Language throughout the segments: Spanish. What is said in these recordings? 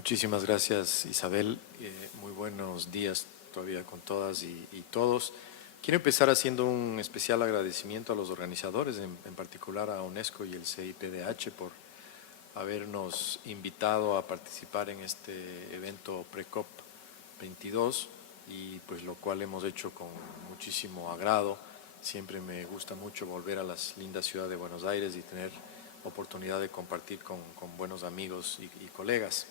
Muchísimas gracias, Isabel. Muy buenos días todavía con todas y todos. Quiero empezar haciendo un especial agradecimiento a los organizadores, en particular a UNESCO y el CIPDH por habernos invitado a participar en este evento Precop 22 y pues lo cual hemos hecho con muchísimo agrado. Siempre me gusta mucho volver a las lindas ciudades de Buenos Aires y tener oportunidad de compartir con buenos amigos y colegas.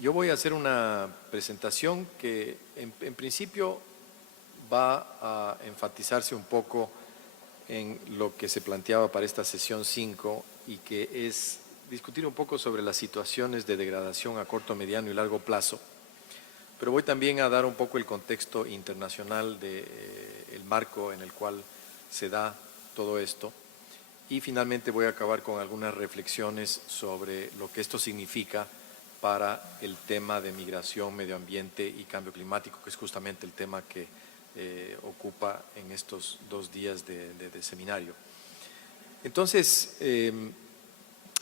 Yo voy a hacer una presentación que en principio va a enfatizarse un poco en lo que se planteaba para esta sesión 5 y que es discutir un poco sobre las situaciones de degradación a corto, mediano y largo plazo. Pero voy también a dar un poco el contexto internacional del marco en el cual se da todo esto. Y finalmente voy a acabar con algunas reflexiones sobre lo que esto significa para el tema de migración, medio ambiente y cambio climático, que es justamente el tema que ocupa en estos 2 días de seminario. Entonces,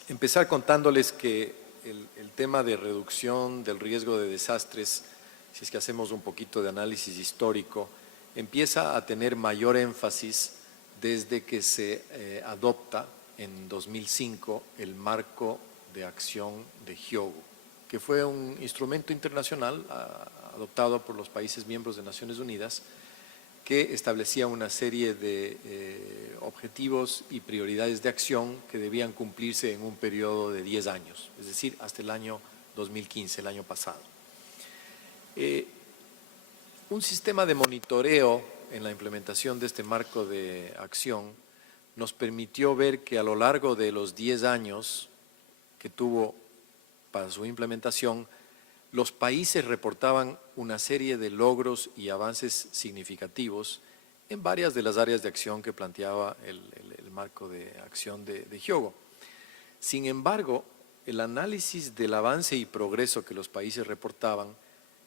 empezar contándoles que el tema de reducción del riesgo de desastres, si es que hacemos un poquito de análisis histórico, empieza a tener mayor énfasis desde que se adopta en 2005 el marco de acción de Hyogo, que fue un instrumento internacional adoptado por los países miembros de Naciones Unidas que establecía una serie de objetivos y prioridades de acción que debían cumplirse en un periodo de 10 años, es decir, hasta el año 2015, el año pasado. Un sistema de monitoreo en la implementación de este marco de acción nos permitió ver que a lo largo de los 10 años que tuvo para su implementación, los países reportaban una serie de logros y avances significativos en varias de las áreas de acción que planteaba el marco de acción de Hyogo. Sin embargo, el análisis del avance y progreso que los países reportaban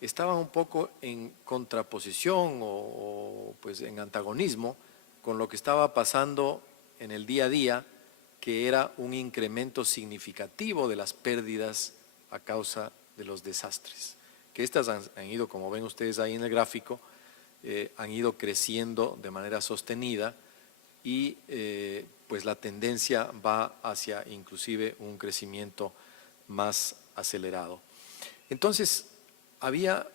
estaba un poco en contraposición o pues en antagonismo con lo que estaba pasando en el día a día, que era un incremento significativo de las pérdidas a causa de los desastres. Que estas han ido, como ven ustedes ahí en el gráfico, han ido creciendo de manera sostenida y pues la tendencia va hacia inclusive un crecimiento más acelerado. Entonces, había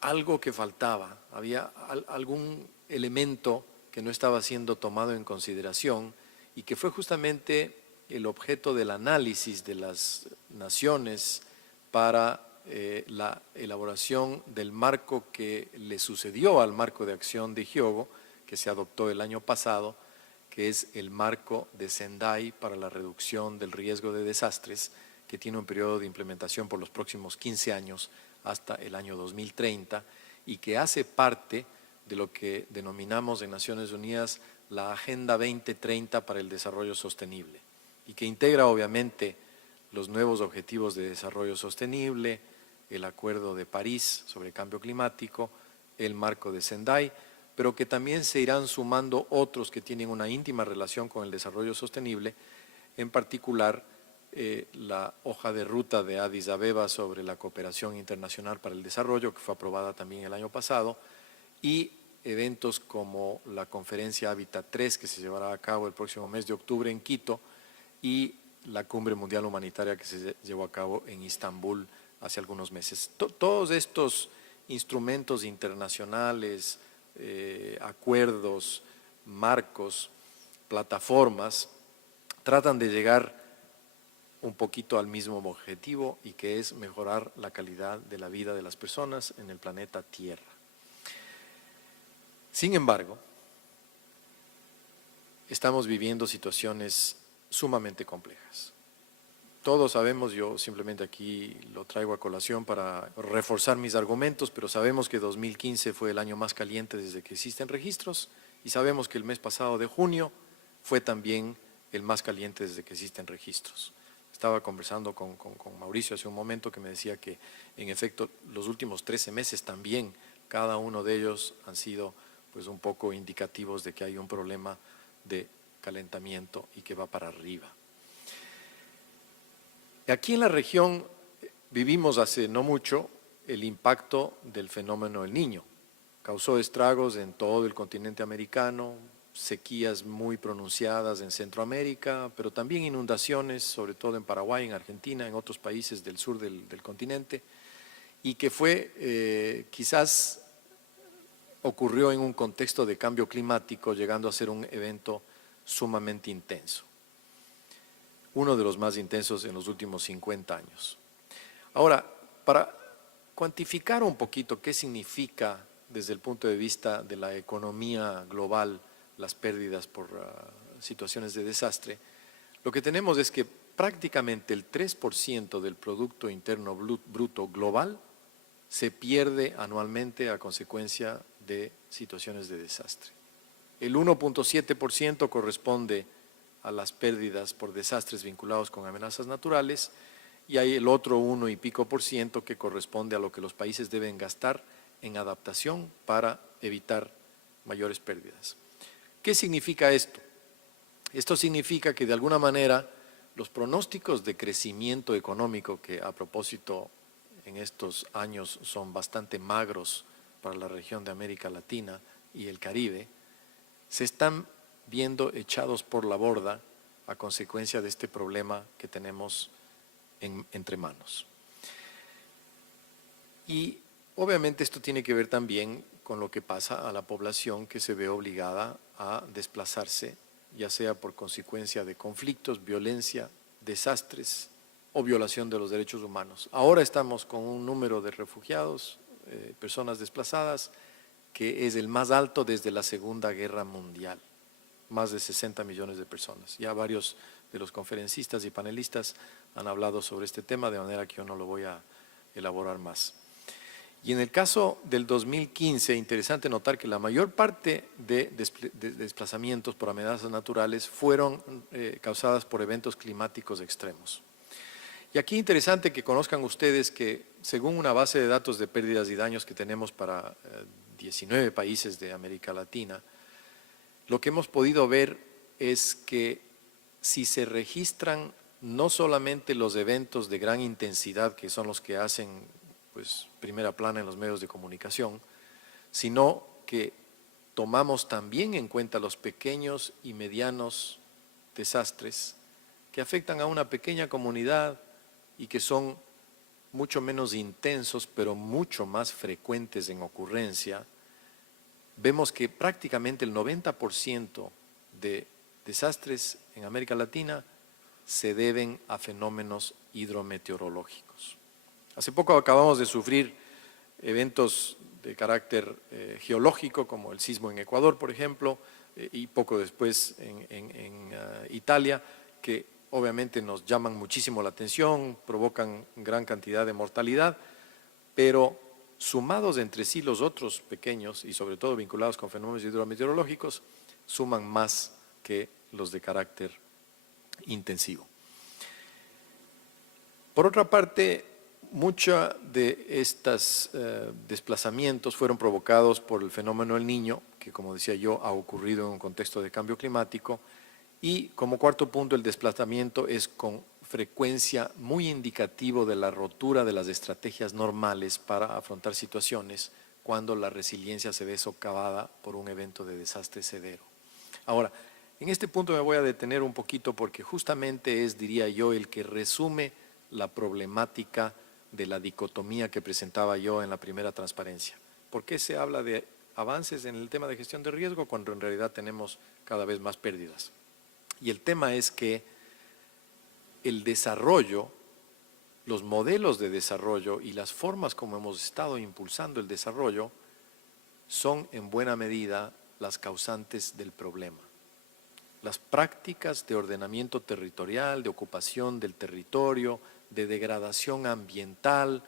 algo que faltaba, había algún elemento que no estaba siendo tomado en consideración y que fue justamente el objeto del análisis de las naciones para la elaboración del marco que le sucedió al marco de acción de Hyogo, que se adoptó el año pasado, que es el marco de Sendai para la reducción del riesgo de desastres, que tiene un periodo de implementación por los próximos 15 años hasta el año 2030 y que hace parte de lo que denominamos en Naciones Unidas la Agenda 2030 para el Desarrollo Sostenible y que integra obviamente los nuevos objetivos de desarrollo sostenible, el Acuerdo de París sobre cambio climático, el marco de Sendai, pero que también se irán sumando otros que tienen una íntima relación con el desarrollo sostenible, en particular la hoja de ruta de Addis Abeba sobre la cooperación internacional para el desarrollo, que fue aprobada también el año pasado, y eventos como la conferencia Hábitat 3, que se llevará a cabo el próximo mes de octubre en Quito, y la Cumbre Mundial Humanitaria que se llevó a cabo en Istambul hace algunos meses. Todos estos instrumentos internacionales, acuerdos, marcos, plataformas, tratan de llegar un poquito al mismo objetivo y que es mejorar la calidad de la vida de las personas en el planeta Tierra. Sin embargo, estamos viviendo situaciones sumamente complejas. Todos sabemos, yo simplemente aquí lo traigo a colación para reforzar mis argumentos, pero sabemos que 2015 fue el año más caliente desde que existen registros y sabemos que el mes pasado de junio fue también el más caliente desde que existen registros. Estaba conversando con Mauricio hace un momento que me decía que en efecto los últimos 13 meses también cada uno de ellos han sido pues un poco indicativos de que hay un problema de calentamiento y que va para arriba. Aquí en la región vivimos hace no mucho el impacto del fenómeno del Niño. Causó estragos en todo el continente americano, sequías muy pronunciadas en Centroamérica, pero también inundaciones, sobre todo en Paraguay, en Argentina, en otros países del sur del continente, y que fue quizás ocurrió en un contexto de cambio climático, llegando a ser un evento sumamente intenso, uno de los más intensos en los últimos 50 años. Ahora, para cuantificar un poquito qué significa desde el punto de vista de la economía global las pérdidas por situaciones de desastre, lo que tenemos es que prácticamente el 3% del Producto Interno Bruto global se pierde anualmente a consecuencia de situaciones de desastre. El 1.7% corresponde a las pérdidas por desastres vinculados con amenazas naturales y hay el otro 1 y pico por ciento que corresponde a lo que los países deben gastar en adaptación para evitar mayores pérdidas. ¿Qué significa esto? Esto significa que de alguna manera los pronósticos de crecimiento económico, que a propósito en estos años son bastante magros para la región de América Latina y el Caribe, se están viendo echados por la borda a consecuencia de este problema que tenemos entre manos. Y obviamente esto tiene que ver también con lo que pasa a la población que se ve obligada a desplazarse, ya sea por consecuencia de conflictos, violencia, desastres o violación de los derechos humanos. Ahora estamos con un número de refugiados, personas desplazadas, que es el más alto desde la Segunda Guerra Mundial, más de 60 millones de personas. Ya varios de los conferencistas y panelistas han hablado sobre este tema, de manera que yo no lo voy a elaborar más. Y en el caso del 2015, interesante notar que la mayor parte de desplazamientos por amenazas naturales fueron causadas por eventos climáticos extremos. Y aquí interesante que conozcan ustedes que según una base de datos de pérdidas y daños que tenemos para 19 países de América Latina, lo que hemos podido ver es que si se registran no solamente los eventos de gran intensidad, que son los que hacen pues, primera plana en los medios de comunicación, sino que tomamos también en cuenta los pequeños y medianos desastres que afectan a una pequeña comunidad y que son mucho menos intensos, pero mucho más frecuentes en ocurrencia, vemos que prácticamente el 90% de desastres en América Latina se deben a fenómenos hidrometeorológicos. Hace poco acabamos de sufrir eventos de carácter geológico, como el sismo en Ecuador, por ejemplo, y poco después en Italia, que obviamente nos llaman muchísimo la atención, provocan gran cantidad de mortalidad, pero sumados entre sí los otros pequeños y sobre todo vinculados con fenómenos hidrometeorológicos, suman más que los de carácter intensivo. Por otra parte, muchos de estos desplazamientos fueron provocados por el fenómeno del Niño, que como decía yo, ha ocurrido en un contexto de cambio climático, y como cuarto punto, el desplazamiento es con frecuencia muy indicativo de la rotura de las estrategias normales para afrontar situaciones cuando la resiliencia se ve socavada por un evento de desastre severo. Ahora, en este punto me voy a detener un poquito porque justamente es, diría yo, el que resume la problemática de la dicotomía que presentaba yo en la primera transparencia. ¿Por qué se habla de avances en el tema de gestión de riesgo cuando en realidad tenemos cada vez más pérdidas? Y el tema es que el desarrollo, los modelos de desarrollo y las formas como hemos estado impulsando el desarrollo son en buena medida las causantes del problema. Las prácticas de ordenamiento territorial, de ocupación del territorio, de degradación ambiental,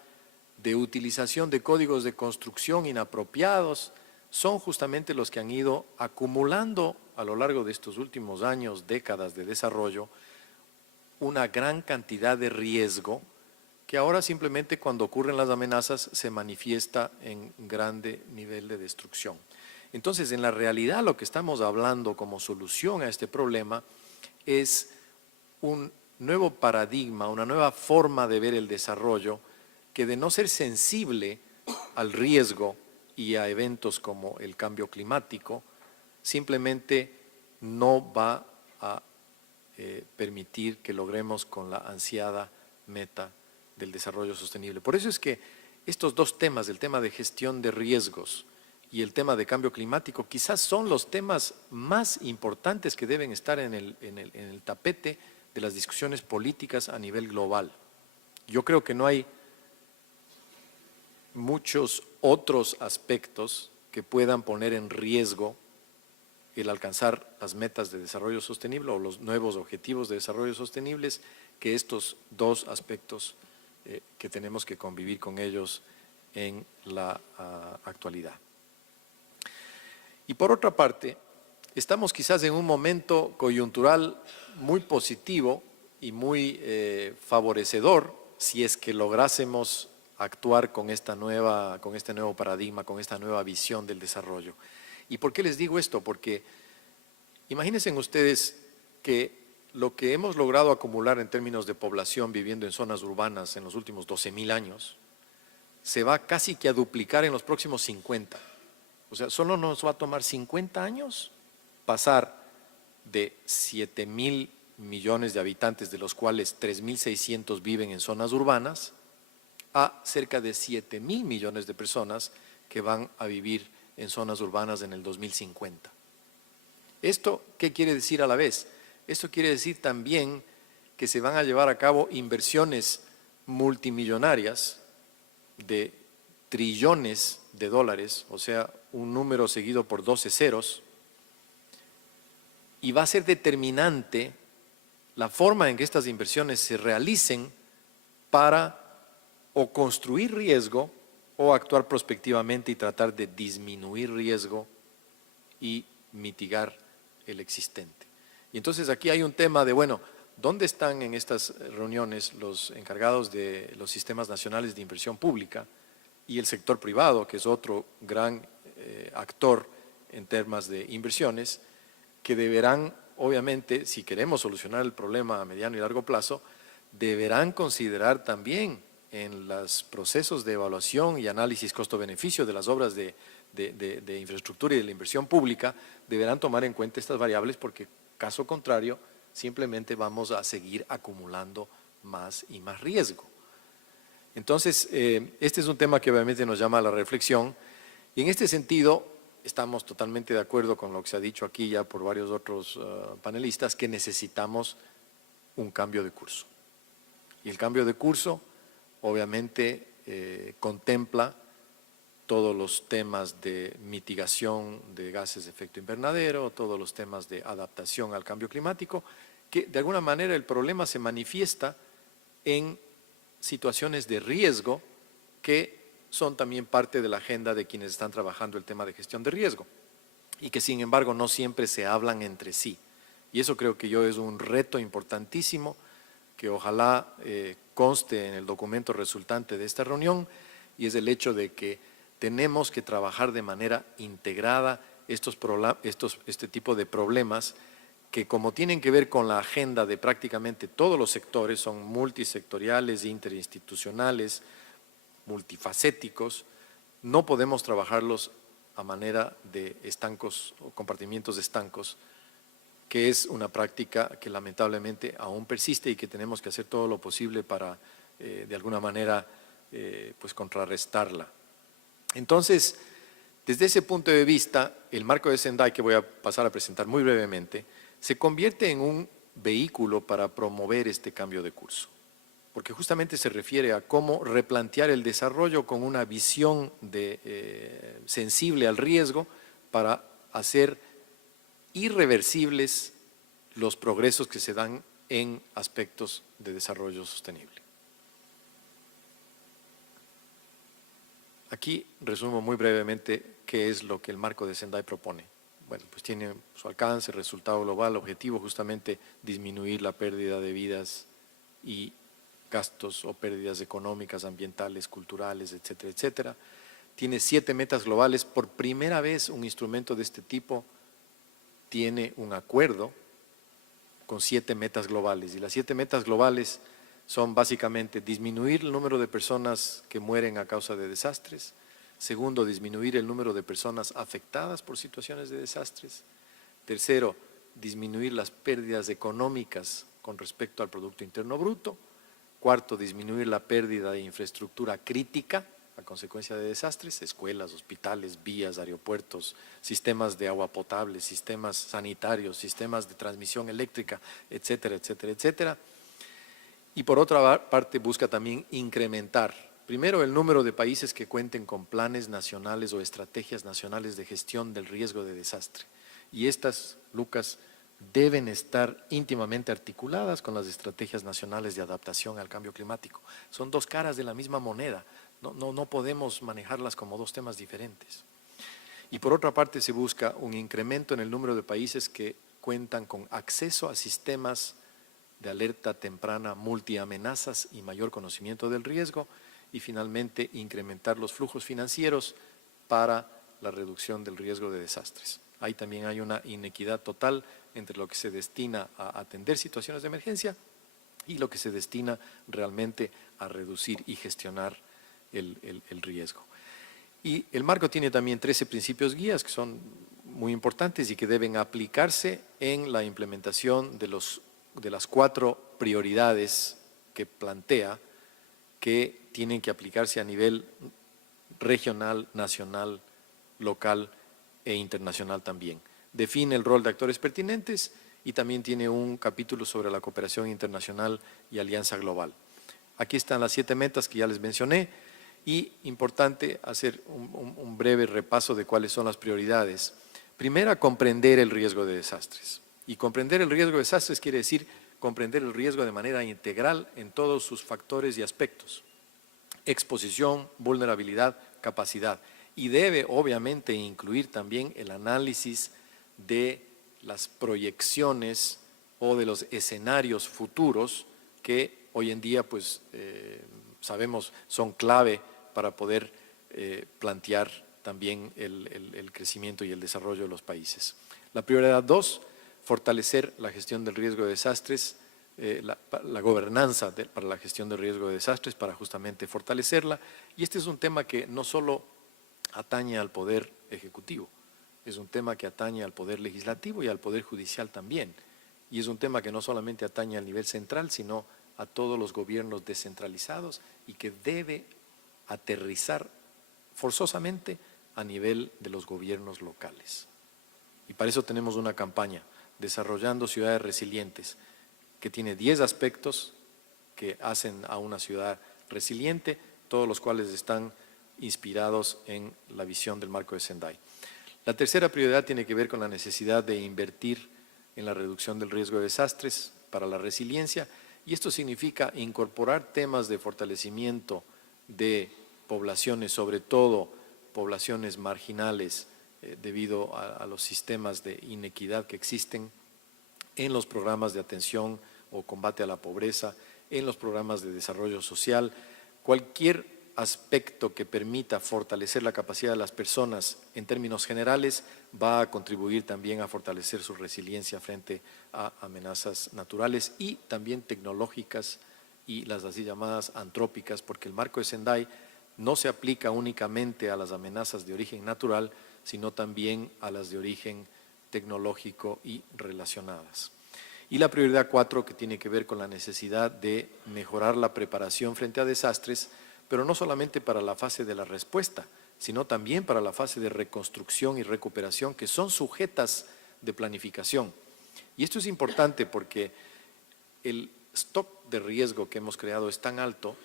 de utilización de códigos de construcción inapropiados, son justamente los que han ido acumulando a lo largo de estos últimos años, décadas de desarrollo, una gran cantidad de riesgo que ahora simplemente cuando ocurren las amenazas se manifiesta en grande nivel de destrucción. Entonces, en la realidad lo que estamos hablando como solución a este problema es un nuevo paradigma, una nueva forma de ver el desarrollo que, de no ser sensible al riesgo y a eventos como el cambio climático, simplemente no va a permitir que logremos con la ansiada meta del desarrollo sostenible. Por eso es que estos dos temas, el tema de gestión de riesgos y el tema de cambio climático, quizás son los temas más importantes que deben estar en el tapete de las discusiones políticas a nivel global. Yo creo que no hay muchos otros aspectos que puedan poner en riesgo el alcanzar las metas de desarrollo sostenible o los nuevos objetivos de desarrollo sostenibles que estos dos aspectos que tenemos que convivir con ellos en la actualidad. Y por otra parte, estamos quizás en un momento coyuntural muy positivo y muy favorecedor si es que lográsemos actuar con este nuevo paradigma, con esta nueva visión del desarrollo. ¿Y por qué les digo esto? Porque imagínense ustedes que lo que hemos logrado acumular en términos de población viviendo en zonas urbanas en los últimos 12.000 años, se va casi que a duplicar en los próximos 50. O sea, solo nos va a tomar 50 años pasar de 7.000 millones de habitantes, de los cuales 3.600 viven en zonas urbanas, a cerca de 7.000 millones de personas que van a vivir en zonas urbanas en el 2050. ¿Esto qué quiere decir a la vez? Esto quiere decir también que se van a llevar a cabo inversiones multimillonarias de trillones de dólares, o sea, un número seguido por 12 ceros, y va a ser determinante la forma en que estas inversiones se realicen para o construir riesgo o actuar prospectivamente y tratar de disminuir riesgo y mitigar el existente. Y entonces aquí hay un tema de, bueno, ¿dónde están en estas reuniones los encargados de los sistemas nacionales de inversión pública y el sector privado, que es otro gran actor en temas de inversiones, que deberán, obviamente, si queremos solucionar el problema a mediano y largo plazo, deberán considerar también en los procesos de evaluación y análisis costo-beneficio de las obras de infraestructura y de la inversión pública, deberán tomar en cuenta estas variables porque, caso contrario, simplemente vamos a seguir acumulando más y más riesgo. Entonces, este es un tema que obviamente nos llama a la reflexión y en este sentido estamos totalmente de acuerdo con lo que se ha dicho aquí ya por varios otros panelistas, que necesitamos un cambio de curso. Y el cambio de curso obviamente contempla todos los temas de mitigación de gases de efecto invernadero, todos los temas de adaptación al cambio climático, que de alguna manera el problema se manifiesta en situaciones de riesgo que son también parte de la agenda de quienes están trabajando el tema de gestión de riesgo y que sin embargo no siempre se hablan entre sí. Y eso creo que yo es un reto importantísimo que ojalá conste en el documento resultante de esta reunión, y es el hecho de que tenemos que trabajar de manera integrada este tipo de problemas que, como tienen que ver con la agenda de prácticamente todos los sectores, son multisectoriales, interinstitucionales, multifacéticos, no podemos trabajarlos a manera de estancos o compartimientos estancos, que es una práctica que lamentablemente aún persiste y que tenemos que hacer todo lo posible para, de alguna manera, pues contrarrestarla. Entonces, desde ese punto de vista, el marco de Sendai, que voy a pasar a presentar muy brevemente, se convierte en un vehículo para promover este cambio de curso, porque justamente se refiere a cómo replantear el desarrollo con una visión sensible al riesgo para hacer irreversibles los progresos que se dan en aspectos de desarrollo sostenible. Aquí resumo muy brevemente qué es lo que el marco de Sendai propone. Bueno, pues tiene su alcance, resultado global, objetivo justamente disminuir la pérdida de vidas y gastos o pérdidas económicas, ambientales, culturales, etcétera, etcétera. Tiene 7 metas globales. Por primera vez un instrumento de este tipo tiene un acuerdo con 7 metas globales. Y las 7 metas globales son básicamente disminuir el número de personas que mueren a causa de desastres. Segundo, disminuir el número de personas afectadas por situaciones de desastres. Tercero, disminuir las pérdidas económicas con respecto al Producto Interno Bruto. Cuarto, disminuir la pérdida de infraestructura crítica a consecuencia de desastres, escuelas, hospitales, vías, aeropuertos, sistemas de agua potable, sistemas sanitarios, sistemas de transmisión eléctrica, etcétera, etcétera, etcétera. Y por otra parte busca también incrementar, primero, el número de países que cuenten con planes nacionales o estrategias nacionales de gestión del riesgo de desastre. Y estas, Lucas, deben estar íntimamente articuladas con las estrategias nacionales de adaptación al cambio climático. Son dos caras de la misma moneda, no podemos manejarlas como dos temas diferentes. Y por otra parte se busca un incremento en el número de países que cuentan con acceso a sistemas de alerta temprana multiamenazas y mayor conocimiento del riesgo, y finalmente incrementar los flujos financieros para la reducción del riesgo de desastres. Ahí también hay una inequidad total entre lo que se destina a atender situaciones de emergencia y lo que se destina realmente a reducir y gestionar el riesgo. Y el marco tiene también 13 principios guías que son muy importantes y que deben aplicarse en la implementación de las 4 prioridades que plantea, que tienen que aplicarse a nivel regional, nacional, local e internacional también. Define el rol de actores pertinentes y también tiene un capítulo sobre la cooperación internacional y alianza global. Aquí están las 7 metas que ya les mencioné y importante hacer un breve repaso de cuáles son las prioridades. Primera, comprender el riesgo de desastres. Y comprender el riesgo de desastres quiere decir comprender el riesgo de manera integral en todos sus factores y aspectos. Exposición, vulnerabilidad, capacidad. Y debe obviamente incluir también el análisis de las proyecciones o de los escenarios futuros que hoy en día pues sabemos son clave para poder plantear también el crecimiento y el desarrollo de los países. La prioridad 2, fortalecer la gestión del riesgo de desastres, la gobernanza para la gestión del riesgo de desastres, para justamente fortalecerla. Y este es un tema que no solo atañe al Poder Ejecutivo, es un tema que atañe al Poder Legislativo y al Poder Judicial también. Y es un tema que no solamente atañe al nivel central, sino a todos los gobiernos descentralizados y que debe aterrizar forzosamente a nivel de los gobiernos locales. Y para eso tenemos una campaña, Desarrollando Ciudades Resilientes, que tiene 10 aspectos que hacen a una ciudad resiliente, todos los cuales están inspirados en la visión del marco de Sendai. La tercera prioridad tiene que ver con la necesidad de invertir en la reducción del riesgo de desastres para la resiliencia, y esto significa incorporar temas de fortalecimiento de poblaciones, sobre todo poblaciones marginales, debido a los sistemas de inequidad que existen en los programas de atención o combate a la pobreza, en los programas de desarrollo social. Cualquier aspecto que permita fortalecer la capacidad de las personas en términos generales va a contribuir también a fortalecer su resiliencia frente a amenazas naturales y también tecnológicas y las así llamadas antrópicas, porque el marco de Sendai no se aplica únicamente a las amenazas de origen natural, sino también a las de origen tecnológico y relacionadas. Y la prioridad 4, que tiene que ver con la necesidad de mejorar la preparación frente a desastres, pero no solamente para la fase de la respuesta, sino también para la fase de reconstrucción y recuperación, que son sujetas de planificación. Y esto es importante porque el stock de riesgo que hemos creado es tan alto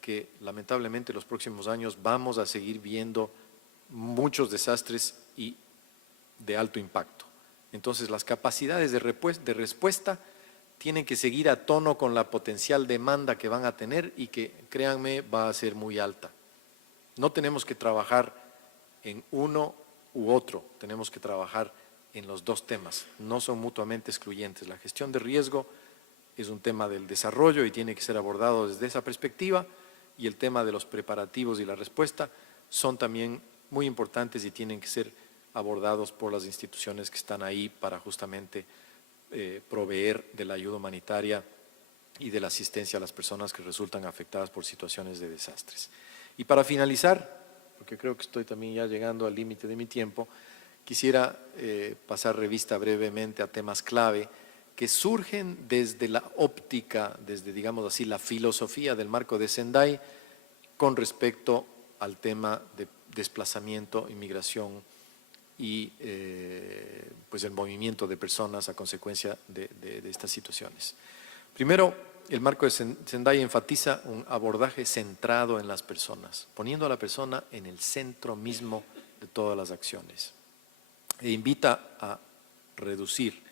que lamentablemente en los próximos años vamos a seguir viendo muchos desastres y de alto impacto. Entonces las capacidades de respuesta tienen que seguir a tono con la potencial demanda que van a tener y que, créanme, va a ser muy alta. No tenemos que trabajar en uno u otro, tenemos que trabajar en los dos temas, no son mutuamente excluyentes. La gestión de riesgo es un tema del desarrollo y tiene que ser abordado desde esa perspectiva, y el tema de los preparativos y la respuesta son también muy importantes y tienen que ser abordados por las instituciones que están ahí para justamente proveer de la ayuda humanitaria y de la asistencia a las personas que resultan afectadas por situaciones de desastres. Y para finalizar, porque creo que estoy también ya llegando al límite de mi tiempo, quisiera pasar revista brevemente a temas clave que surgen desde la óptica, desde, digamos así, la filosofía del marco de Sendai con respecto al tema de desplazamiento, inmigración y pues el movimiento de personas a consecuencia de estas situaciones. Primero, el marco de Sendai enfatiza un abordaje centrado en las personas, poniendo a la persona en el centro mismo de todas las acciones. E invita a reducir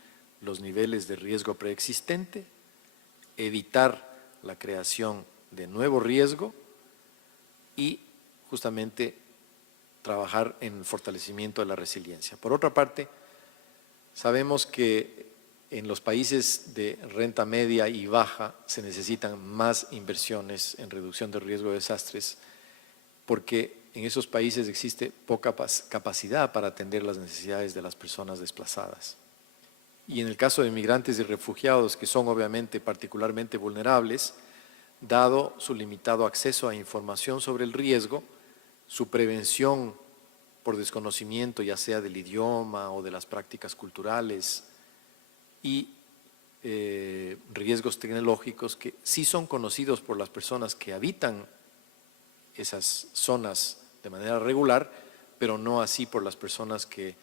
los niveles de riesgo preexistente, evitar la creación de nuevo riesgo y justamente trabajar en el fortalecimiento de la resiliencia. Por otra parte, sabemos que en los países de renta media y baja se necesitan más inversiones en reducción de riesgo de desastres porque en esos países existe poca capacidad para atender las necesidades de las personas desplazadas. Y en el caso de migrantes y refugiados, que son obviamente particularmente vulnerables, dado su limitado acceso a información sobre el riesgo, su prevención por desconocimiento, ya sea del idioma o de las prácticas culturales, y riesgos tecnológicos que sí son conocidos por las personas que habitan esas zonas de manera regular, pero no así por las personas que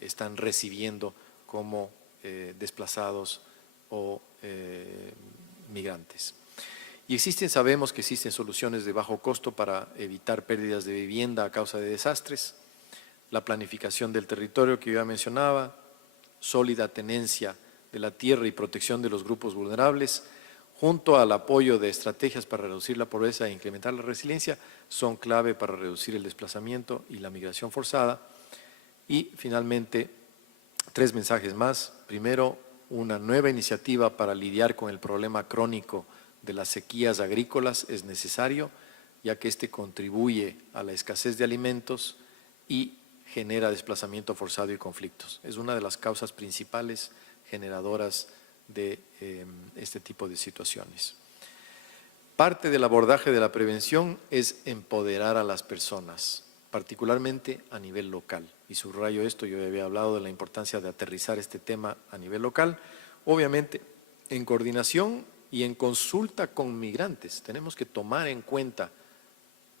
están recibiendo como desplazados o migrantes. Y sabemos que existen soluciones de bajo costo para evitar pérdidas de vivienda a causa de desastres, la planificación del territorio que yo ya mencionaba, sólida tenencia de la tierra y protección de los grupos vulnerables, junto al apoyo de estrategias para reducir la pobreza e incrementar la resiliencia, son clave para reducir el desplazamiento y la migración forzada. Y finalmente, 3 mensajes más. Primero, una nueva iniciativa para lidiar con el problema crónico de las sequías agrícolas es necesario, ya que este contribuye a la escasez de alimentos y genera desplazamiento forzado y conflictos. Es una de las causas principales generadoras de este tipo de situaciones. Parte del abordaje de la prevención es empoderar a las personas, particularmente a nivel local. Y subrayo esto, yo había hablado de la importancia de aterrizar este tema a nivel local, obviamente en coordinación y en consulta con migrantes. Tenemos que tomar en cuenta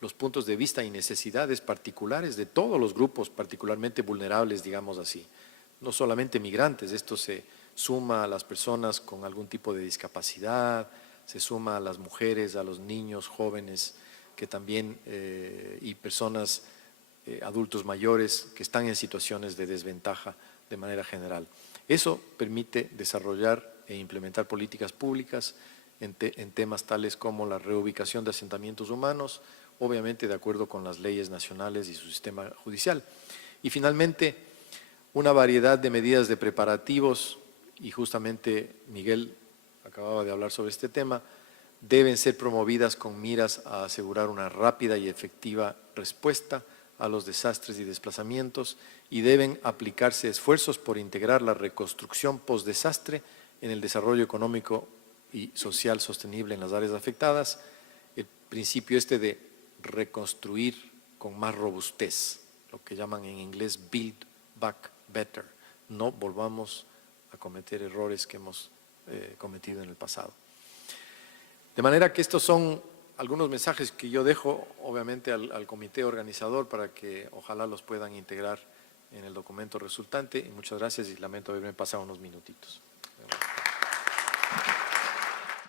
los puntos de vista y necesidades particulares de todos los grupos, particularmente vulnerables, digamos así. No solamente migrantes, esto se suma a las personas con algún tipo de discapacidad, se suma a las mujeres, a los niños, jóvenes, que también, y personas, adultos mayores, que están en situaciones de desventaja de manera general. Eso permite desarrollar e implementar políticas públicas en temas tales como la reubicación de asentamientos humanos, obviamente de acuerdo con las leyes nacionales y su sistema judicial. Y finalmente, una variedad de medidas de preparativos, y justamente Miguel acababa de hablar sobre este tema, deben ser promovidas con miras a asegurar una rápida y efectiva respuesta a los desastres y desplazamientos y deben aplicarse esfuerzos por integrar la reconstrucción post-desastre en el desarrollo económico y social sostenible en las áreas afectadas. El principio de reconstruir con más robustez, lo que llaman en inglés Build Back Better. No volvamos a cometer errores que hemos cometido en el pasado. De manera que estos son algunos mensajes que yo dejo, obviamente, al comité organizador para que ojalá los puedan integrar en el documento resultante. Y muchas gracias y lamento haberme pasado unos minutitos.